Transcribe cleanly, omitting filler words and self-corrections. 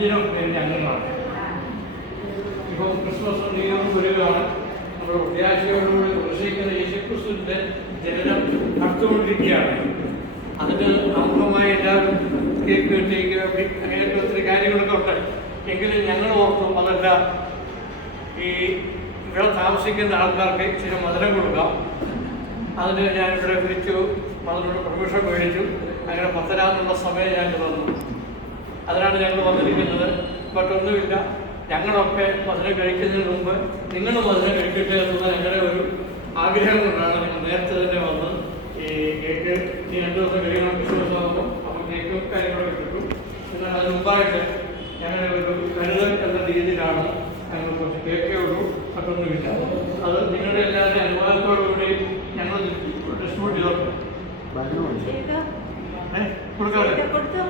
Legion പേര് ഞങ്ങളാണ്. ഇപ്പം ക്രിസ്മസ് ന്യൂഇയർ വരികയാണ്. നമ്മൾ പ്രത്യാശയോടുകൂടി പ്രതീക്ഷിക്കുന്ന യേശുക്രിസ്തുവിൻ്റെ ജനനം അടുത്തുകൊണ്ടിരിക്കുകയാണ്. അതിന് അമുഖമായി എല്ലാവരും കേക്ക് കിട്ടിയിരിക്കുക അങ്ങനെയൊക്കെ ഒത്തിരി കാര്യങ്ങളൊക്കെ ഉണ്ട്. എങ്കിലും ഞങ്ങൾ ഓർത്തും അതല്ല, ഈ ഇവിടെ താമസിക്കുന്ന ആൾക്കാർക്ക് ചില മധുരം കൊടുക്കാം. അതിന് ഞാനിവിടെ വിളിച്ചു, അതിനോട് പെർമിഷൻ മേടിച്ചു. അങ്ങനെ 10:30 സമയം ഞാൻ വന്നു. അതിനാണ് ഞങ്ങൾ വന്നിരിക്കുന്നത്. ഒന്നുമില്ല, ഞങ്ങളൊക്കെ മധുരം കഴിക്കുന്നതിന് മുമ്പ് നിങ്ങൾ മധുരം കഴിക്കട്ടെ എന്നുള്ള ഞങ്ങളുടെ ഒരു ആഗ്രഹം കൊണ്ടാണ് ഞങ്ങൾ നേരത്തെ തന്നെ വന്ന് ഈ കേക്ക് ഈ 2 ദിവസം കഴിയണം. വിശ്വാസമാകുമ്പോൾ അപ്പം കേക്കും കാര്യങ്ങളൊക്കെ കിട്ടും. എന്നാൽ അതിന് മുമ്പായിട്ട് ഞങ്ങളുടെ ഒരു കരുതൽ എന്ന രീതിയിലാണ് ഞങ്ങൾ കുറച്ച് കേക്കേ ഉള്ളൂ, മറ്റൊന്നുമില്ല. അത് നിങ്ങളുടെ എല്ലാവരുടെയും അനുവാദത്തോടുകൂടി ഞങ്ങൾ ഡിസ്ട്രിബ്യൂട്ട് ചെയ്തോട്ടെ. കൊടുക്കാതെ കൊടുത്തു.